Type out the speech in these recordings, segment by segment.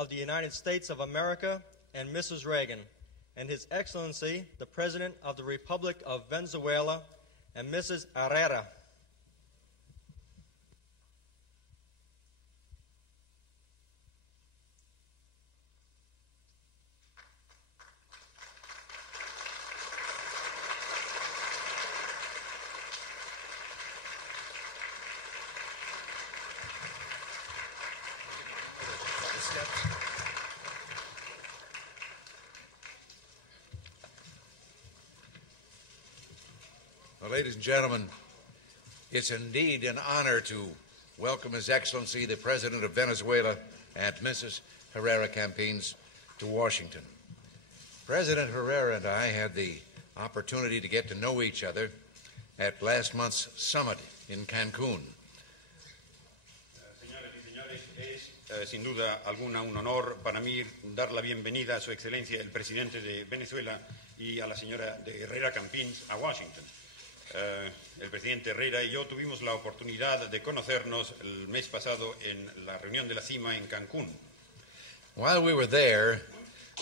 of the United States of America and Mrs. Reagan, and His Excellency, the President of the Republic of Venezuela and Mrs. Herrera. Well, ladies and gentlemen, it's indeed an honor to welcome His Excellency, the President of Venezuela, and Mrs. Herrera Campins to Washington. President Herrera and I had the opportunity to get to know each other at last month's summit in Cancún. Señoras y señores, es sin duda alguna un honor para mí dar la bienvenida a Su Excelencia, el Presidente de Venezuela, y a la señora de Herrera Campins a Washington. El presidente Herrera y yo tuvimos la oportunidad de conocernos el mes pasado en la reunión de la cima en Cancún. While we were there,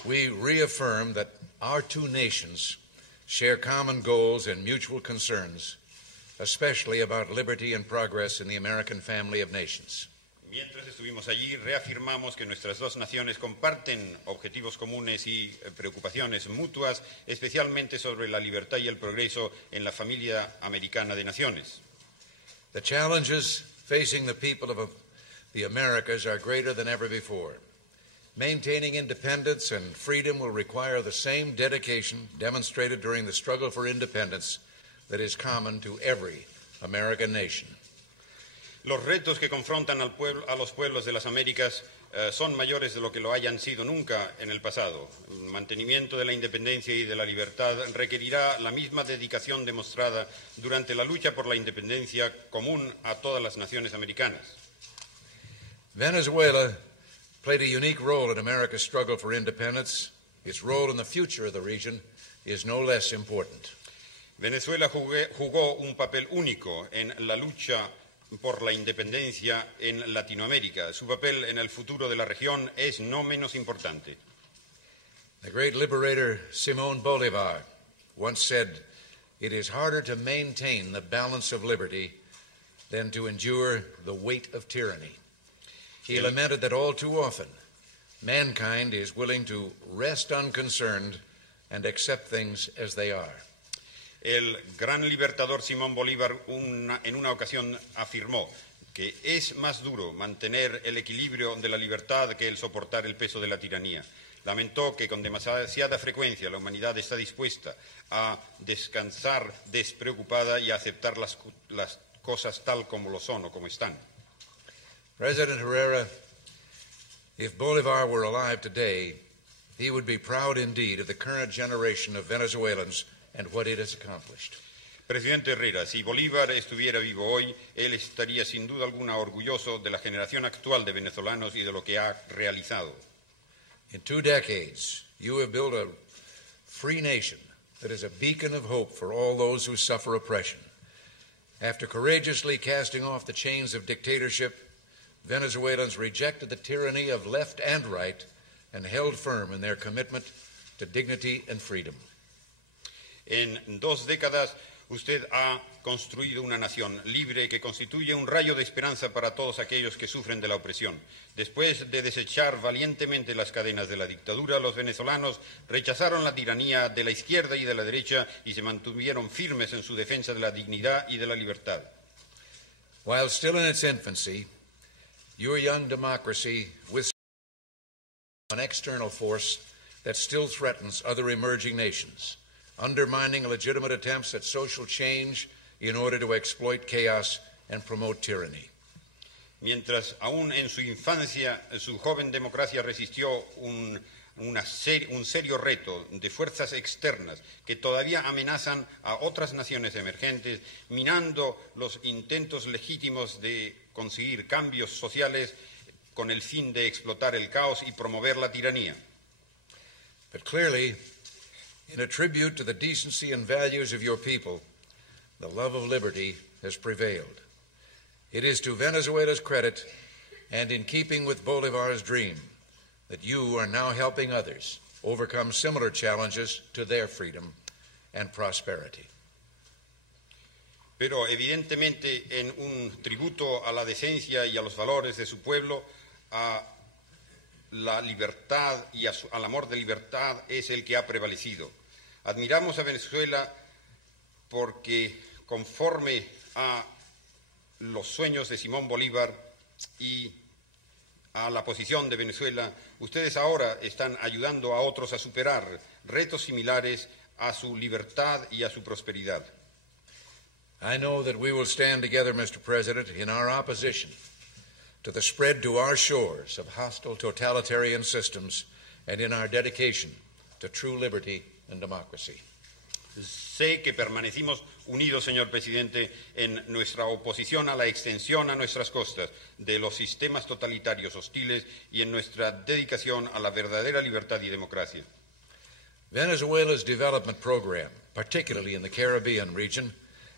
we reaffirmed that our two nations share common goals and mutual concerns, especially about liberty and progress in the American family of nations. Mientras estuvimos allí, reafirmamos que nuestras dos naciones comparten objetivos comunes y preocupaciones mutuas, especialmente sobre la libertad y el progreso en la familia americana de naciones. The challenges facing the people of the Americas are greater than ever before. Maintaining independence and freedom will require the same dedication demonstrated during the struggle for independence that is common to every American nation. Los retos que confrontan a los pueblos de las Américas son mayores de lo que lo hayan sido nunca en el pasado. El mantenimiento de la independencia y de la libertad requerirá la misma dedicación demostrada durante la lucha por la independencia común a todas las naciones americanas. Venezuela played a unique role in America's struggle for independence. Its role in the future of the region is no less important. Venezuela jugó un papel único en la lucha por la independencia en Latinoamérica. Su papel en el futuro de la región es no menos importante. The great liberator Simón Bolívar once said, "It is harder to maintain the balance of liberty than to endure the weight of tyranny." He lamented that all too often mankind is willing to rest unconcerned and accept things as they are. El gran libertador Simón Bolívar en una ocasión afirmó que es más duro mantener el equilibrio de la libertad que el soportar el peso de la tiranía. Lamentó que con demasiada frecuencia la humanidad está dispuesta a descansar despreocupada y a aceptar las cosas tal como lo son o como están. President Herrera, if Bolívar were alive today, he would be proud indeed of the current generation of Venezuelans and what it has accomplished. Presidente Herrera, si Bolívar estuviera vivo hoy, él estaría sin duda alguna orgulloso de la generación actual de venezolanos y de lo que ha realizado. In 2 decades, you have built a free nation that is a beacon of hope for all those who suffer oppression. After courageously casting off the chains of dictatorship, Venezuelans rejected the tyranny of left and right and held firm in their commitment to dignity and freedom. En 2 décadas, usted ha construido una nación libre que constituye un rayo de esperanza para todos aquellos que sufren de la opresión. Después de desechar valientemente las cadenas de la dictadura, los venezolanos rechazaron la tiranía de la izquierda y de la derecha y se mantuvieron firmes en su defensa de la dignidad y de la libertad. While still in its infancy, your young democracy withstood an external force that still threatens other emerging nations, undermining legitimate attempts at social change in order to exploit chaos and promote tyranny. Mientras aún en su infancia su joven democracia resistió un serio reto de fuerzas externas que todavía amenazan a otras naciones emergentes, minando los intentos legítimos de conseguir cambios sociales con el fin de explotar el caos y promover la tiranía. But clearly, in a tribute to the decency and values of your people, the love of liberty has prevailed. It is to Venezuela's credit, and in keeping with Bolivar's dream, that you are now helping others overcome similar challenges to their freedom and prosperity. Pero evidentemente en un tributo a la decencia y a los valores de su pueblo, a la libertad y al amor de libertad es el que ha prevalecido. Admiramos a Venezuela porque conforme a los sueños de Simón Bolívar y a la posición de Venezuela, ustedes ahora están ayudando a otros a superar retos similares a su libertad y a su prosperidad. I know that we will stand together, Mr. President, in our opposition to the spread to our shores of hostile totalitarian systems and in our dedication to true liberty and democracy. Sé que permanecimos unidos, señor presidente, en nuestra oposición a la extensión a nuestras costas de los sistemas totalitarios hostiles y en nuestra dedicación a la verdadera libertad y democracia. Venezuela's development program, particularly in the Caribbean region,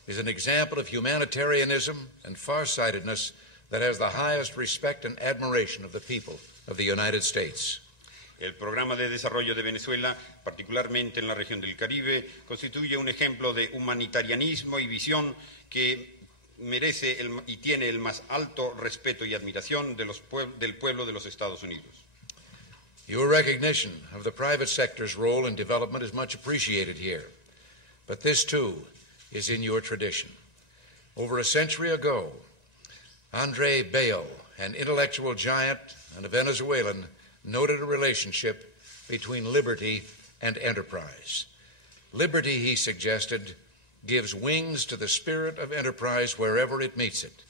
is an example of humanitarianism and farsightedness that has the highest respect and admiration of the people of the United States. El programa de desarrollo de Venezuela, particularmente en la región del Caribe, constituye un ejemplo de humanitarianismo y visión que merece y tiene el más alto respeto y admiración de del pueblo de los Estados Unidos. Your recognition of the private sector's role in development is much appreciated here, but this too is in your tradition. Over a century ago, Andre Bello, an intellectual giant and a Venezuelan, noted a relationship between liberty and enterprise. Liberty, he suggested, gives wings to the spirit of enterprise wherever it meets it.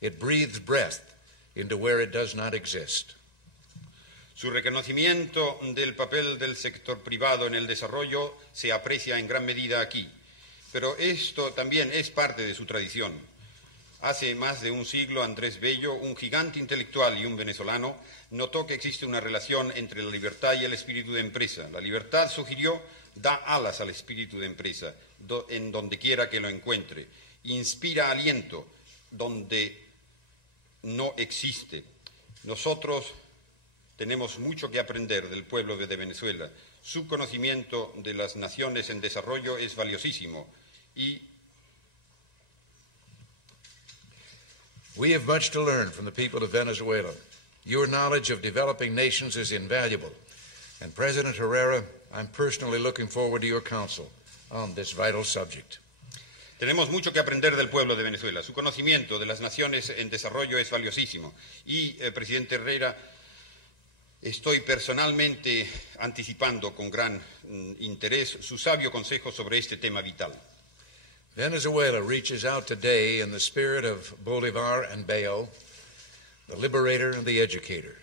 It breathes breath into where it does not exist. Su reconocimiento del papel del sector privado en el desarrollo se aprecia en gran medida aquí, pero esto también es parte de su tradición. Hace más de un siglo, Andrés Bello, un gigante intelectual y un venezolano, notó que existe una relación entre la libertad y el espíritu de empresa. La libertad, sugirió, da alas al espíritu de empresa, en donde quiera que lo encuentre. Inspira aliento donde no existe. Nosotros tenemos mucho que aprender del pueblo de Venezuela. Su conocimiento de las naciones en desarrollo es valiosísimo y we have much to learn from the people of Venezuela. Your knowledge of developing nations is invaluable. And President Herrera, I'm personally looking forward to your counsel on this vital subject. Tenemos mucho que aprender del pueblo de Venezuela. Su conocimiento de las naciones en desarrollo es valiosísimo. Y, presidente Herrera, estoy personalmente anticipando con gran interés su sabio consejo sobre este tema vital. Venezuela reaches out today in the spirit of Bolivar and Bello, the liberator and the educator,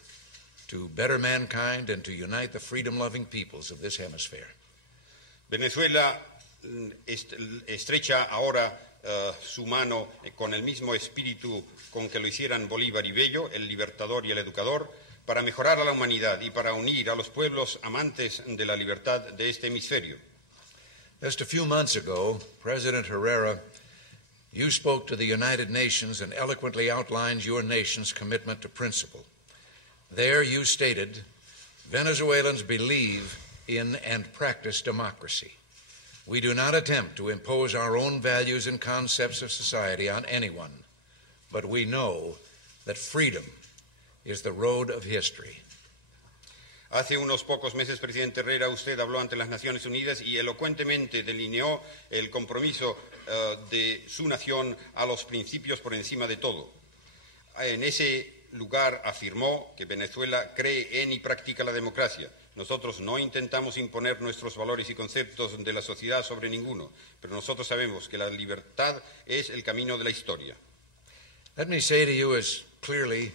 to better mankind and to unite the freedom-loving peoples of this hemisphere. Venezuela estrecha ahora su mano con el mismo espíritu con que lo hicieran Bolívar y Bello, el libertador y el educador, para mejorar a la humanidad y para unir a los pueblos amantes de la libertad de este hemisferio. Just a few months ago, President Herrera, you spoke to the United Nations and eloquently outlined your nation's commitment to principle. There you stated, Venezuelans believe in and practice democracy. We do not attempt to impose our own values and concepts of society on anyone, but we know that freedom is the road of history. Hace unos pocos meses, presidente Herrera, usted habló ante las Naciones Unidas y elocuentemente delineó el compromiso de su nación a los principios por encima de todo. En ese lugar afirmó que Venezuela cree en y practica la democracia. Nosotros no intentamos imponer nuestros valores y conceptos de la sociedad sobre ninguno, pero nosotros sabemos que la libertad es el camino de la historia. Let me say to you as clearly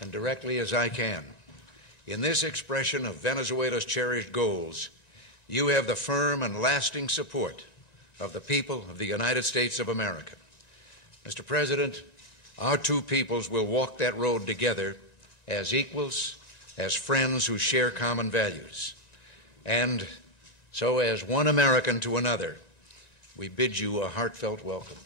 and directly as I can, in this expression of Venezuela's cherished goals, you have the firm and lasting support of the people of the United States of America. Mr. President, our two peoples will walk that road together as equals, as friends who share common values. And so as one American to another, we bid you a heartfelt welcome.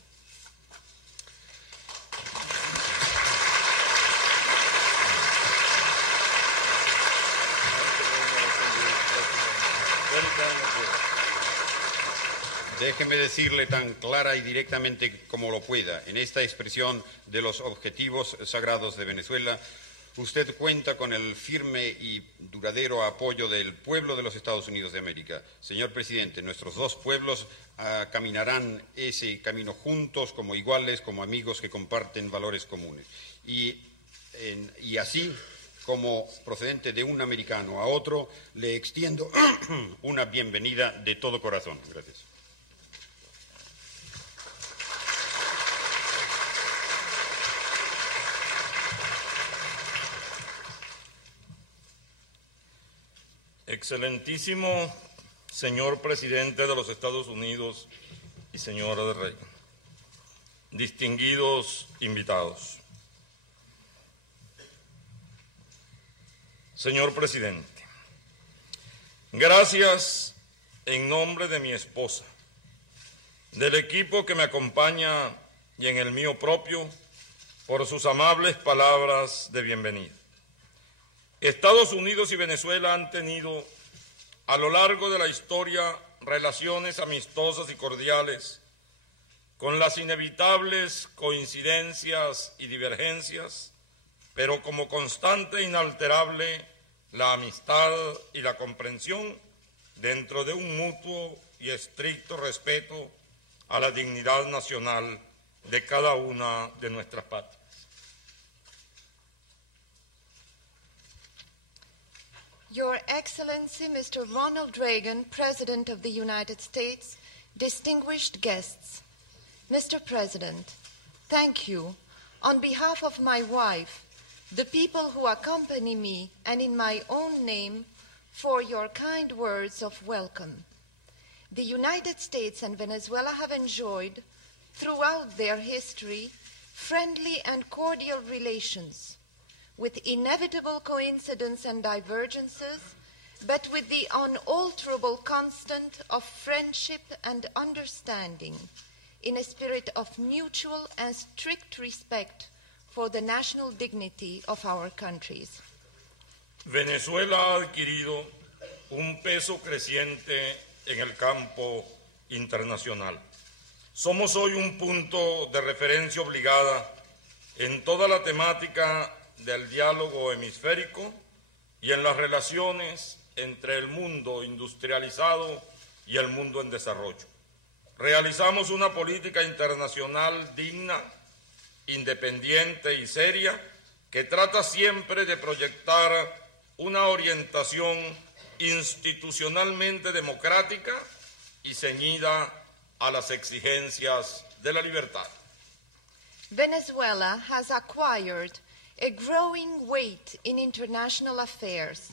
Déjeme decirle tan clara y directamente como lo pueda, en esta expresión de los objetivos sagrados de Venezuela, usted cuenta con el firme y duradero apoyo del pueblo de los Estados Unidos de América. Señor Presidente, nuestros dos pueblos caminarán ese camino juntos, como iguales, como amigos que comparten valores comunes. Y así, como procedente de un americano a otro, le extiendo una bienvenida de todo corazón. Gracias. Excelentísimo señor Presidente de los Estados Unidos y señora de Reagan, distinguidos invitados. Señor Presidente, gracias en nombre de mi esposa, del equipo que me acompaña y en el mío propio, por sus amables palabras de bienvenida. Estados Unidos y Venezuela han tenido a lo largo de la historia relaciones amistosas y cordiales, con las inevitables coincidencias y divergencias, pero como constante e inalterable la amistad y la comprensión dentro de un mutuo y estricto respeto a la dignidad nacional de cada una de nuestras patrias. Your Excellency, Mr. Ronald Reagan, President of the United States, distinguished guests. Mr. President, thank you, on behalf of my wife, the people who accompany me, and in my own name, for your kind words of welcome. The United States and Venezuela have enjoyed, throughout their history, friendly and cordial relations, with inevitable coincidence and divergences, but with the unalterable constant of friendship and understanding, in a spirit of mutual and strict respect for the national dignity of our countries. Venezuela ha adquirido un peso creciente en el campo internacional. Somos hoy un punto de referencia obligada en toda la temática del diálogo hemisférico y en las relaciones entre el mundo industrializado y el mundo en desarrollo. Realizamos una política internacional digna, independiente y seria, que trata siempre de proyectar una orientación institucionalmente democrática y ceñida a las exigencias de la libertad. Venezuela has acquired a growing weight in international affairs.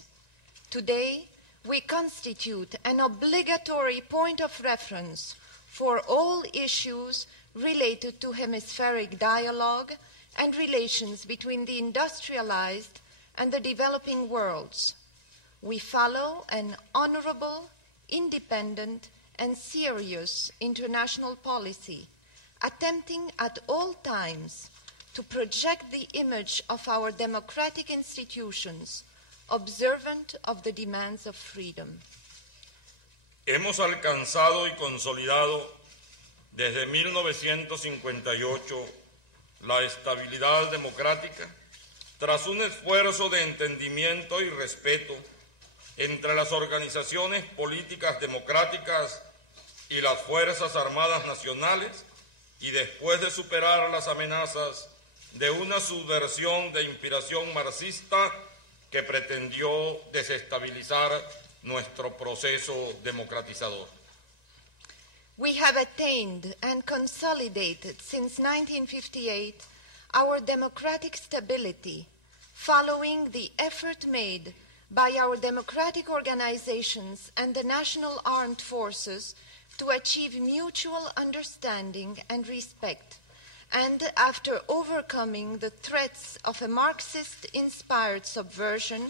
Today, we constitute an obligatory point of reference for all issues related to hemispheric dialogue and relations between the industrialized and the developing worlds. We follow an honorable, independent, and serious international policy, attempting at all times to project the image of our democratic institutions, observant of the demands of freedom. Hemos alcanzado y consolidado desde 1958 la estabilidad democrática tras un esfuerzo de entendimiento y respeto entre las organizaciones políticas democráticas y las Fuerzas Armadas Nacionales, y después de superar las amenazas de una subversión de inspiración marxista que pretendió desestabilizar nuestro proceso democratizador. We have attained and consolidated since 1958 our democratic stability, following the effort made by our democratic organizations and the national armed forces to achieve mutual understanding and respect, and after overcoming the threats of a Marxist-inspired subversion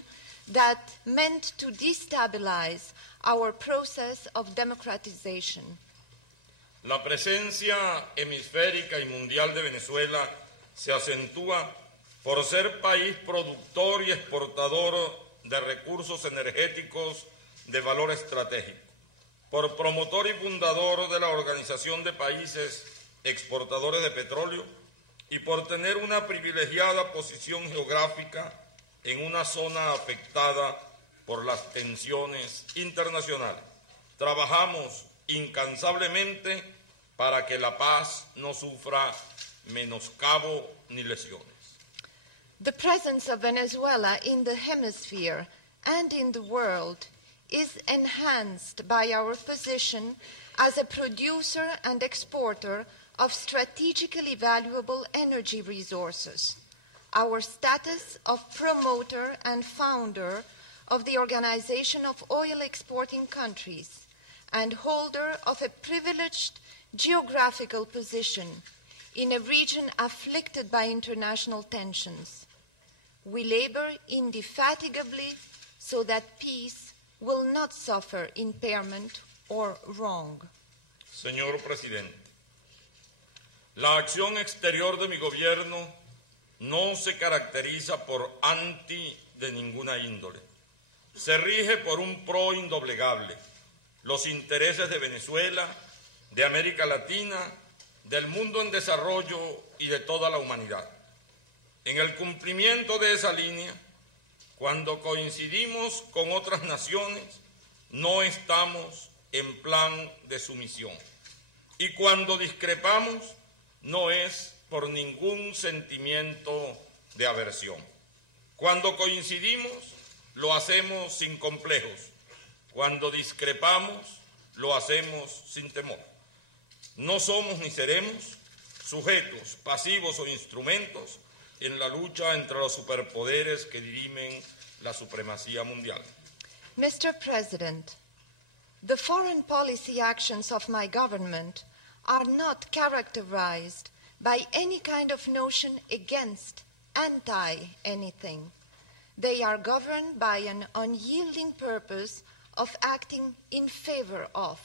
that meant to destabilize our process of democratization. La presencia hemisférica y mundial de Venezuela se acentúa por ser país productor y exportador de recursos energéticos de valor estratégico, por promotor y fundador de la Organización de Países Exportadores de Petróleo y por tener una privilegiada posición geográfica en una zona afectada por las tensiones internacionales. Trabajamos incansablemente para que la paz no sufra menoscabo ni lesiones. The presence of Venezuela in the hemisphere and in the world is enhanced by our position as a producer and exporter of strategically valuable energy resources, our status of promoter and founder of the Organization of Oil Exporting Countries, and holder of a privileged geographical position in a region afflicted by international tensions. We labor indefatigably so that peace will not suffer impairment or wrong. Señor Presidente, la acción exterior de mi gobierno no se caracteriza por anti de ninguna índole. Se rige por un pro indoblegable, los intereses de Venezuela, de América Latina, del mundo en desarrollo y de toda la humanidad. En el cumplimiento de esa línea, cuando coincidimos con otras naciones, no estamos en plan de sumisión. Y cuando discrepamos, no es por ningún sentimiento de aversión. Cuando coincidimos, lo hacemos sin complejos. Cuando discrepamos, lo hacemos sin temor. No somos ni seremos sujetos, pasivos o instrumentos en la lucha entre los superpoderes que dirimen la supremacía mundial. Mr. President, the foreign policy actions of my government are not characterized by any kind of notion against, anti-anything. They are governed by an unyielding purpose of acting in favor of,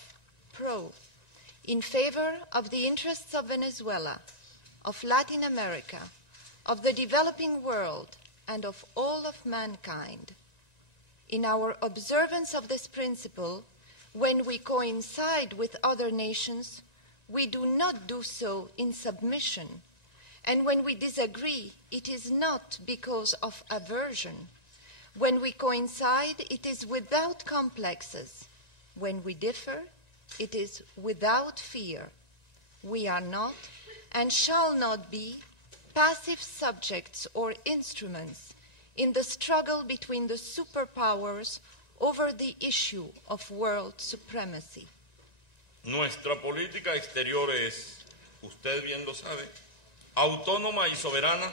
in favor of the interests of Venezuela, of Latin America, of the developing world, and of all of mankind. In our observance of this principle, when we coincide with other nations, we do not do so in submission, and when we disagree, it is not because of aversion. When we coincide, it is without complexes. When we differ, it is without fear. We are not, and shall not be, passive subjects or instruments in the struggle between the superpowers over the issue of world supremacy. Nuestra política exterior es, usted bien lo sabe, autónoma y soberana,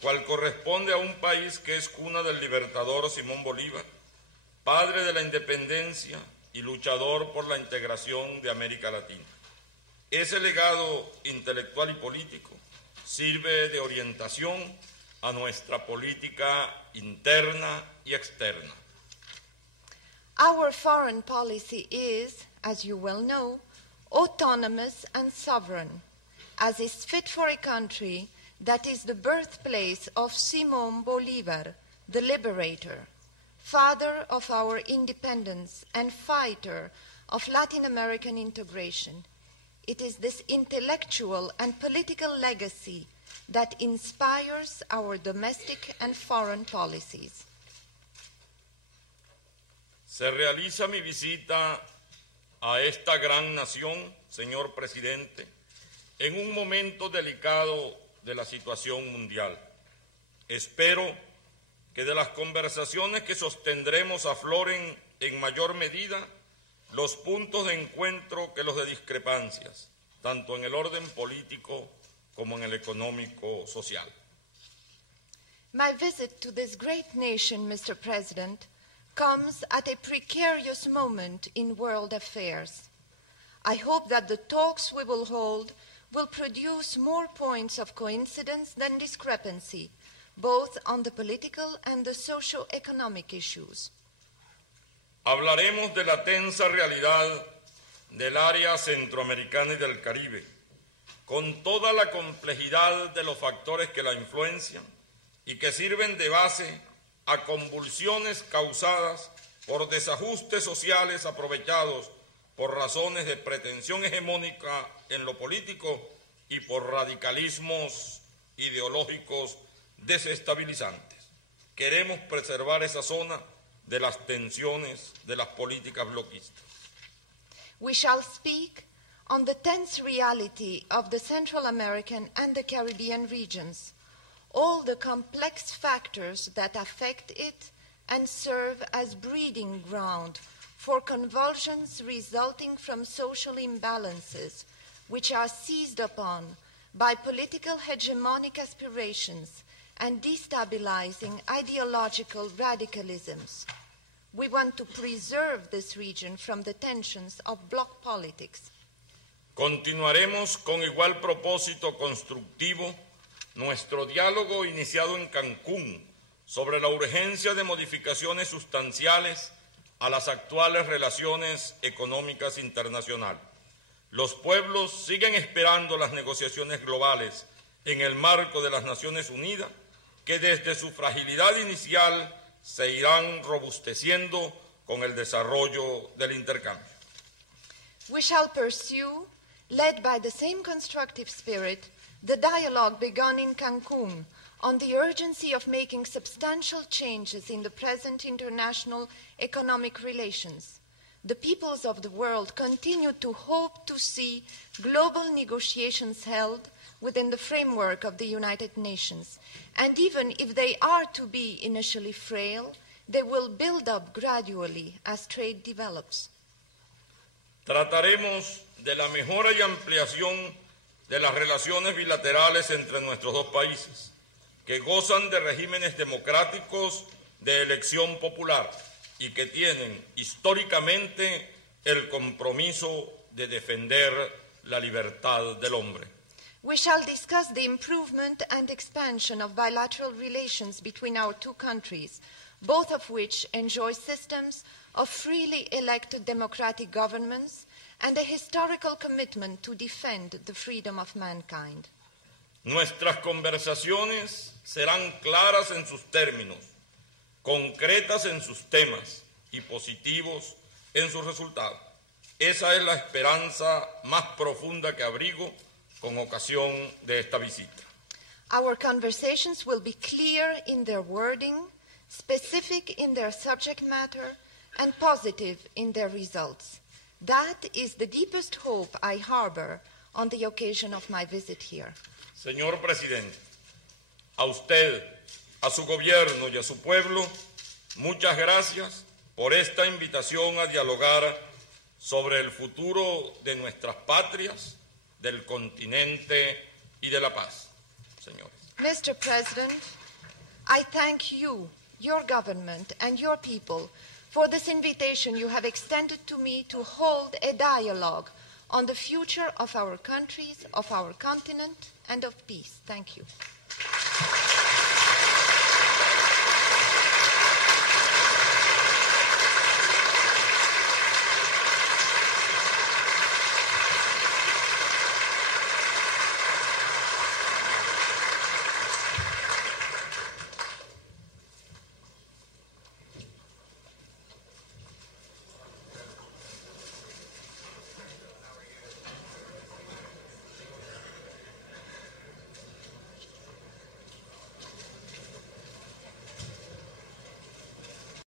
cual corresponde a un país que es cuna del libertador Simón Bolívar, padre de la independencia y luchador por la integración de América Latina. Ese legado intelectual y político sirve de orientación a nuestra política interna y externa. Our foreign policy is, as you well know, autonomous and sovereign, as is fit for a country that is the birthplace of Simón Bolívar, the liberator, father of our independence and fighter of Latin American integration. It is this intellectual and political legacy that inspires our domestic and foreign policies. Se realiza mi visita a esta gran nación, señor Presidente, en un momento delicado de la situación mundial. Espero que de las conversaciones que sostendremos afloren en mayor medida los puntos de encuentro que los de discrepancias, tanto en el orden político como en el económico-social. My visit to this great nation, Mr. President, comes at a precarious moment in world affairs. I hope that the talks we will hold will produce more points of coincidence than discrepancy, both on the political and the socio-economic issues. Hablaremos de la tensa realidad del área centroamericana y del Caribe, con toda la complejidad de los factores que la influencian y que sirven de base a convulsiones causadas por desajustes sociales aprovechados por razones de pretensión hegemónica en lo político y por radicalismos ideológicos desestabilizantes. Queremos preservar esa zona de las tensiones de las políticas bloquistas. We shall speak on the tense reality of the Central American and the Caribbean regions, all the complex factors that affect it and serve as breeding ground for convulsions resulting from social imbalances which are seized upon by political hegemonic aspirations and destabilizing ideological radicalisms. We want to preserve this region from the tensions of bloc politics. Continuaremos con igual propósito constructivo nuestro diálogo iniciado en Cancún sobre la urgencia de modificaciones sustanciales a las actuales relaciones económicas internacionales. Los pueblos siguen esperando las negociaciones globales en el marco de las Naciones Unidas, que desde su fragilidad inicial se irán robusteciendo con el desarrollo del intercambio. We shall pursue, led by the same constructive spirit, the dialogue begun in Cancún on the urgency of making substantial changes in the present international economic relations. The peoples of the world continue to hope to see global negotiations held within the framework of the United Nations, and even if they are to be initially frail, they will build up gradually as trade develops. Trataremos de la mejora y ampliación de las relaciones bilaterales entre nuestros dos países, que gozan de regímenes democráticos de elección popular y que tienen históricamente el compromiso de defender la libertad del hombre. We shall discuss the improvement and expansion of bilateral relations between our two countries, both of which enjoy systems of freely elected democratic governments and a historical commitment to defend the freedom of mankind. Nuestras conversaciones serán claras en sus términos, concretas en sus temas y positivos en sus resultados. Esa es la esperanza más profunda que abrigo con ocasión de esta visita. Our conversations will be clear in their wording, specific in their subject matter, and positive in their results. That is the deepest hope I harbor on the occasion of my visit here. Señor Presidente, a usted, a su gobierno y a su pueblo, muchas gracias por esta invitación a dialogar sobre el futuro de nuestras patrias, del continente y de la paz. Señores. Mr. President, I thank you, your government, and your people for this invitation you have extended to me to hold a dialogue on the future of our countries, of our continent, and of peace. Thank you.